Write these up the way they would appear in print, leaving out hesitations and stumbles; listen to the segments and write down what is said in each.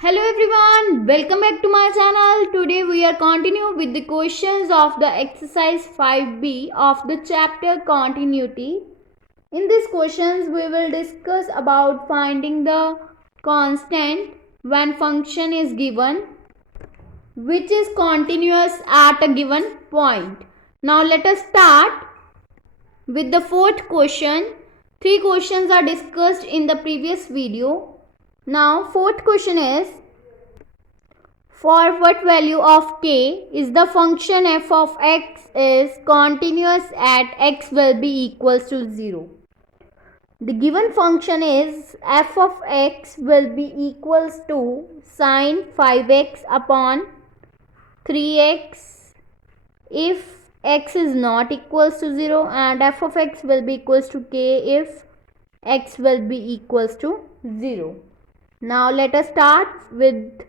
Hello everyone, welcome back to my channel. Today we are continuing with the questions of the exercise 5B of the chapter continuity. In these questions we will discuss about finding the constant when function is given which is continuous at a given point. Now let us start with the fourth question. Three questions are discussed in the previous video. Now fourth question is, for what value of k is the function f of x is continuous at x will be equals to 0. The given function is f of x will be equals to sine 5x upon 3x if x is not equals to 0, and f of x will be equals to k if x will be equals to 0. Now let us start with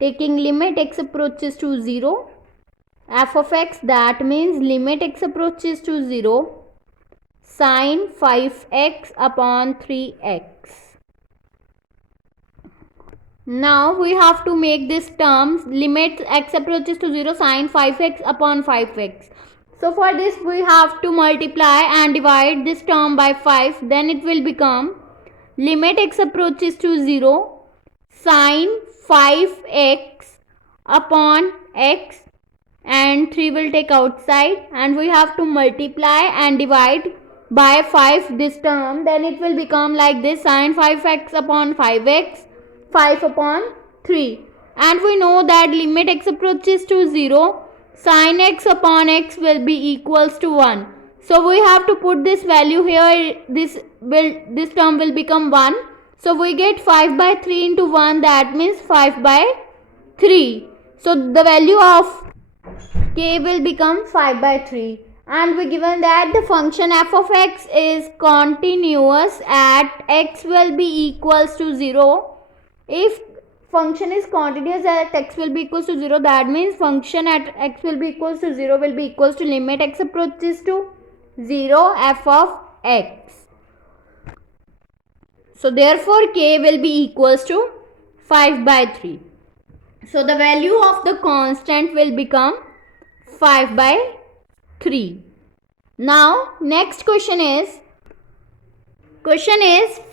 taking limit x approaches to 0, f of x, that means limit x approaches to 0, sine 5x upon 3x. Now we have to make this term limit x approaches to 0, sine 5x upon 5x. So for this we have to multiply and divide this term by 5. Then it will become limit x approaches to 0, sine 5x upon x, and 3 will take outside, and we have to multiply and divide by 5 this term. Then it will become like this, sine 5x upon 5x, 5 upon 3. And we know that limit x approaches to 0, sine x upon x will be equals to 1. So we have to put this value here. This term will become 1. So we get 5 by 3 into 1, that means 5 by 3. So the value of k will become 5 by 3. And we given that the function f of x is continuous at x will be equals to 0. If function is continuous at x will be equals to 0, that means function at x will be equals to 0 will be equals to limit x approaches to 0 f of x. So therefore k will be equals to 5 by 3. So the value of the constant will become 5 by 3. Now next question is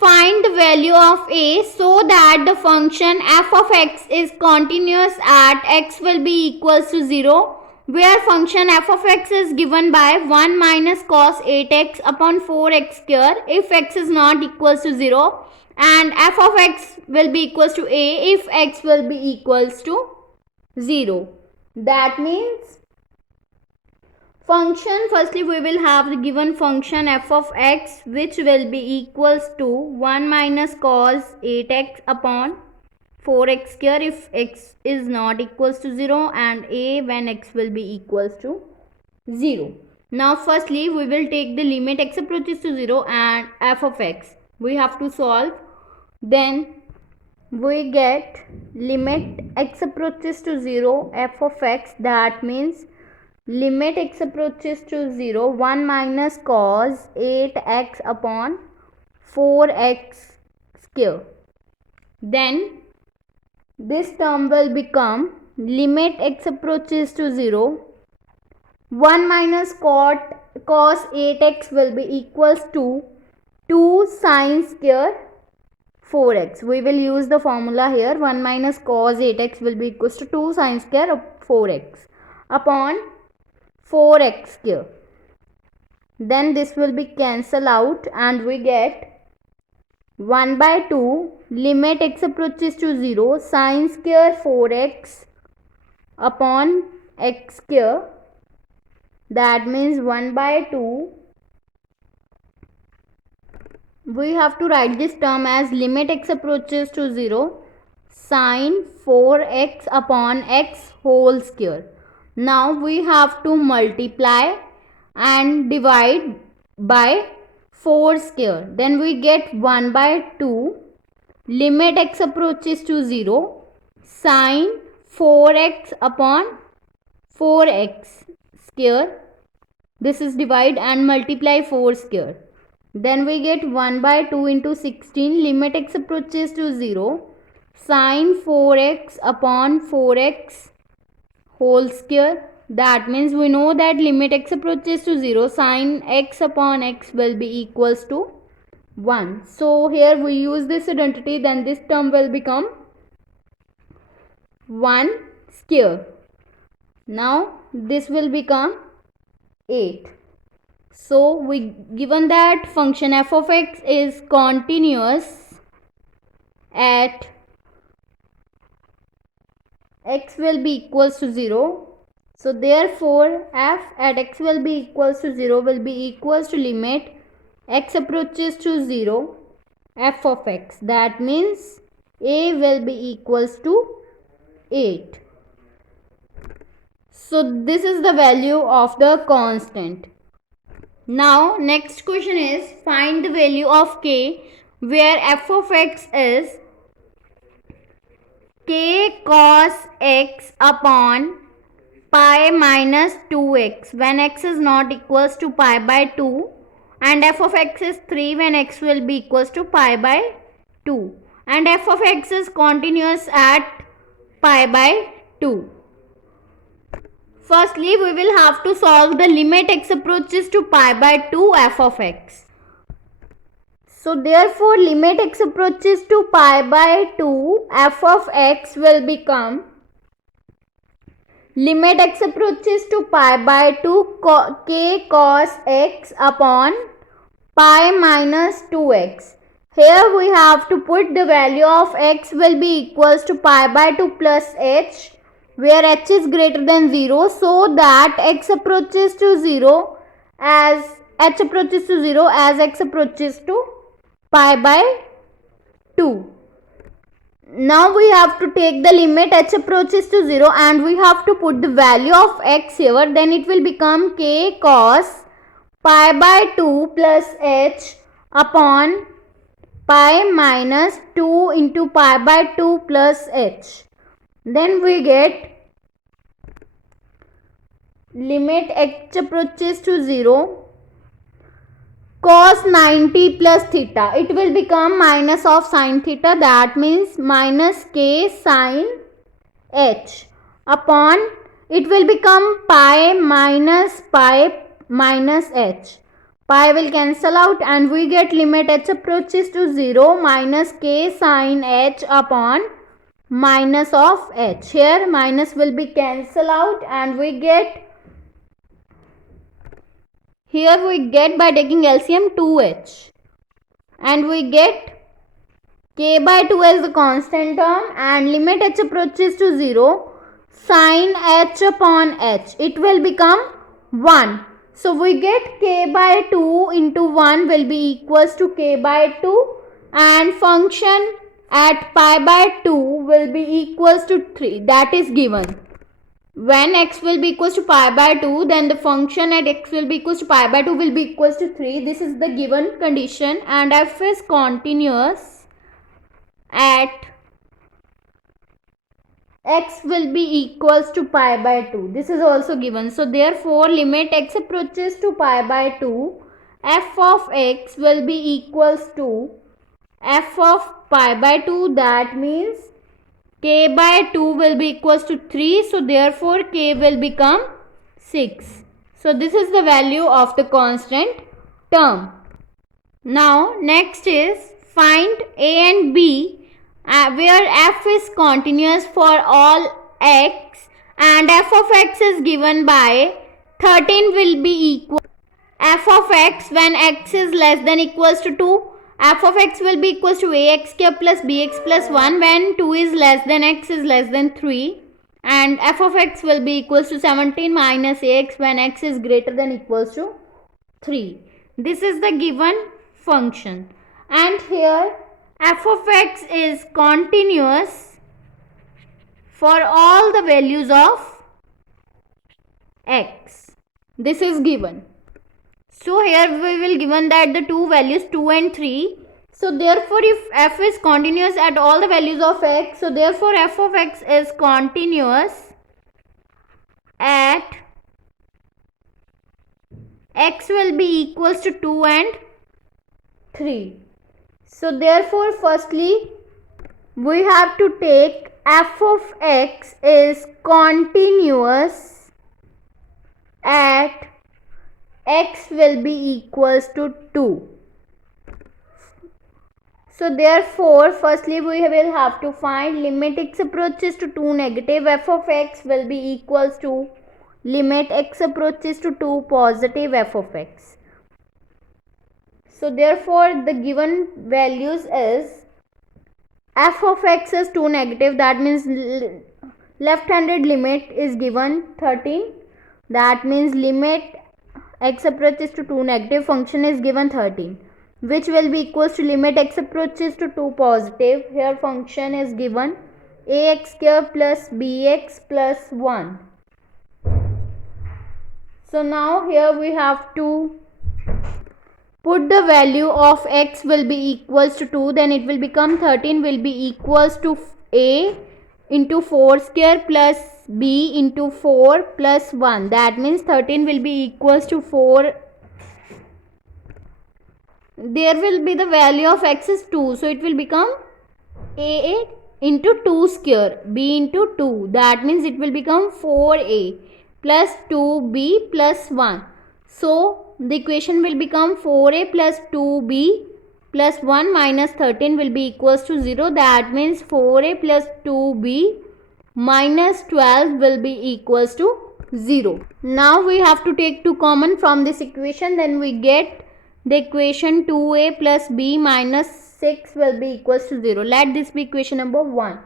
find the value of a so that the function f of x is continuous at x will be equals to 0, where function f of x is given by 1 minus cos 8x upon 4x square if x is not equals to 0, and f of x will be equals to a if x will be equals to 0. That means function, firstly we will have the given function f of x which will be equals to 1 minus cos 8x upon 4x square if x is not equals to 0, and a when x will be equals to 0. Now firstly we will take the limit x approaches to 0 and f of x we have to solve. Then we get limit x approaches to 0 f of x, that means limit x approaches to 0 1 minus cos 8x upon 4x square. Then this term will become limit x approaches to 0 1 minus cos 8x will be equals to 2 sine square 4x. We will use the formula here. 1 minus cos 8x will be equals to 2 sine square of 4x upon 4x square. Then this will be cancelled out and we get 1 by 2 limit x approaches to 0 sine square 4x upon x square, that means 1 by 2. We have to write this term as limit x approaches to 0 sine 4x upon x whole square. Now we have to multiply and divide by 4 square. Then we get 1 by 2 limit x approaches to 0 sine 4x upon 4x square. This is divide and multiply 4 square. Then we get 1 by 2 into 16 limit x approaches to 0 Sine 4x upon 4x whole square. That means we know that limit x approaches to 0, sine x upon x will be equals to 1. So here we use this identity, then this term will become 1 square. Now this will become 8. So we given that function f of x is continuous at x will be equals to 0. So therefore f at x will be equals to 0 will be equals to limit x approaches to 0 f of x. That means a will be equals to 8. So this is the value of the constant. Now next question is find the value of k where f of x is k cos x upon pi minus 2x when x is not equals to pi by 2, and f of x is 3 when x will be equals to pi by 2, and f of x is continuous at pi by 2. Firstly, we will have to solve the limit x approaches to pi by 2 f of x. So therefore limit x approaches to pi by 2 f of x will become limit x approaches to pi by 2 k cos x upon pi minus 2x. Here we have to put the value of x will be equals to pi by 2 plus h, where h is greater than 0, so that x approaches to 0 as h approaches to 0 as x approaches to pi by 2. Now we have to take the limit h approaches to 0 and we have to put the value of x here, then it will become k cos pi by 2 plus h upon pi minus 2 into pi by 2 plus h. Then we get limit h approaches to 0 cos 90 plus theta. It will become minus of sin theta, that means minus k sin h upon it will become pi minus h. Pi will cancel out and we get limit h approaches to 0 minus k sin h upon minus of h. Here minus will be cancel out and we get by taking LCM 2h, and we get k by 2 as the constant term and limit h approaches to 0 sin h upon h, it will become 1. So we get k by 2 into 1 will be equals to k by 2 and function at pi by 2 will be equals to 3, that is given. When x will be equals to pi by 2, then the function at x will be equals to pi by 2 will be equals to 3. This is the given condition, and f is continuous at x will be equals to pi by 2. This is also given. So therefore limit x approaches to pi by 2, f of x will be equals to f of pi by 2, that means k by 2 will be equals to 3, so therefore k will become 6. So this is the value of the constant term. Now next is find a and b where f is continuous for all x and f of x is given by 13 will be equal f of x when x is less than equals to 2. F of x will be equals to ax square plus bx plus 1 when 2 is less than x is less than 3, and f of x will be equals to 17 minus ax when x is greater than equals to 3. This is the given function, and here f of x is continuous for all the values of x. This is given. So here we will given that the two values 2 and 3. So therefore if f is continuous at all the values of x, so therefore f of x is continuous at x will be equals to 2 and 3. So therefore firstly we have to take f of x is continuous at x will be equals to 2. So therefore, firstly we will have to find limit x approaches to 2 negative f of x will be equals to limit x approaches to 2 positive f of x. So therefore, the given values is f of x is 2 negative, that means left-handed limit is given 13, that means limit x approaches to 2 negative function is given 13, which will be equals to limit x approaches to 2 positive. Here function is given ax square plus bx plus 1. So now here we have to put the value of x will be equals to 2, then it will become 13 will be equals to a into 4 square plus b into 4 plus 1. That means 13 will be equals to 4. There will be the value of x is 2. So it will become a into 2 square b into 2. That means it will become 4a plus 2b plus 1. So the equation will become 4a plus 2b plus 1 minus 13 will be equals to 0. That means 4a plus 2b minus 12 will be equals to 0. Now we have to take 2 common from this equation, then we get the equation 2a plus b minus 6 will be equals to 0. Let this be equation number 1.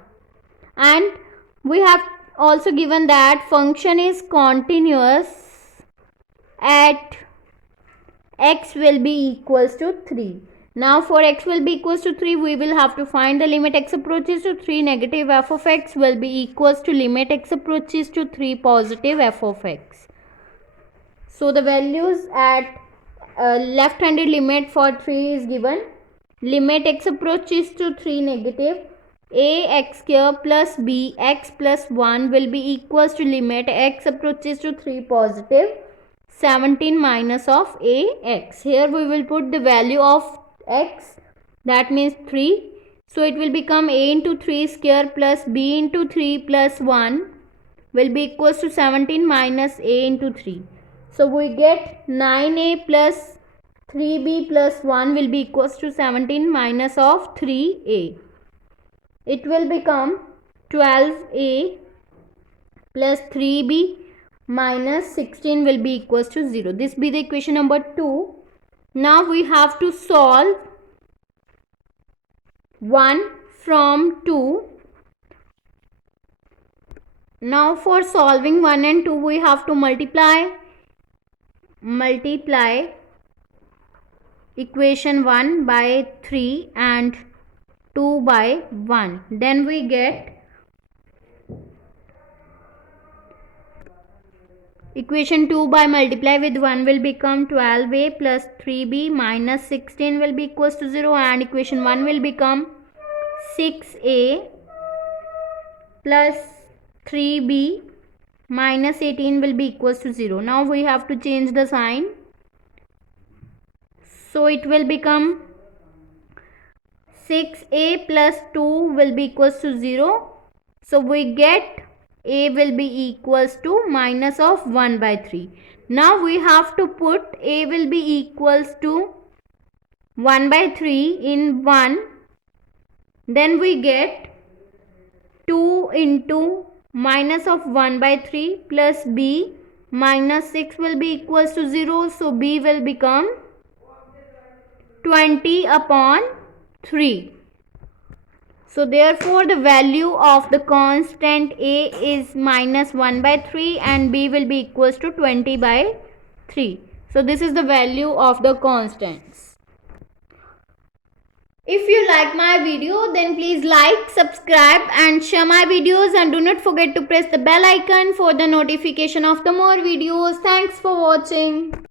And we have also given that function is continuous at x will be equals to 3. Now for x will be equals to 3, we will have to find the limit x approaches to 3 negative f of x will be equals to limit x approaches to 3 positive f of x. So the values at left-handed limit for 3 is given. Limit x approaches to 3 negative, ax square plus bx plus 1 will be equals to limit x approaches to 3 positive 17 minus of ax. Here we will put the value of x, that means 3. So it will become a into 3 square plus b into 3 plus 1 will be equals to 17 minus a into 3. So we get 9a plus 3b plus 1 will be equals to 17 minus of 3a. It will become 12a plus 3b minus 16 will be equals to 0. This be the equation number 2. Now we have to solve 1 from 2. Now for solving 1 and 2 we have to multiply equation 1 by 3 and 2 by 1. Then we get equation 2 by multiply with 1 will become 12a plus 3b minus 16 will be equals to 0, and equation 1 will become 6a plus 3b minus 18 will be equals to 0. Now we have to change the sign. So it will become 6a plus 2 will be equals to 0. So we get a will be equals to minus of 1 by 3. Now we have to put a will be equals to 1 by 3 in 1. Then we get 2 into minus of 1 by 3 plus b minus 6 will be equals to 0. So b will become 20 upon 3. So therefore the value of the constant a is minus 1 by 3 and b will be equals to 20 by 3. So this is the value of the constants. If you like my video, then please like, subscribe and share my videos, and do not forget to press the bell icon for the notification of the more videos. Thanks for watching.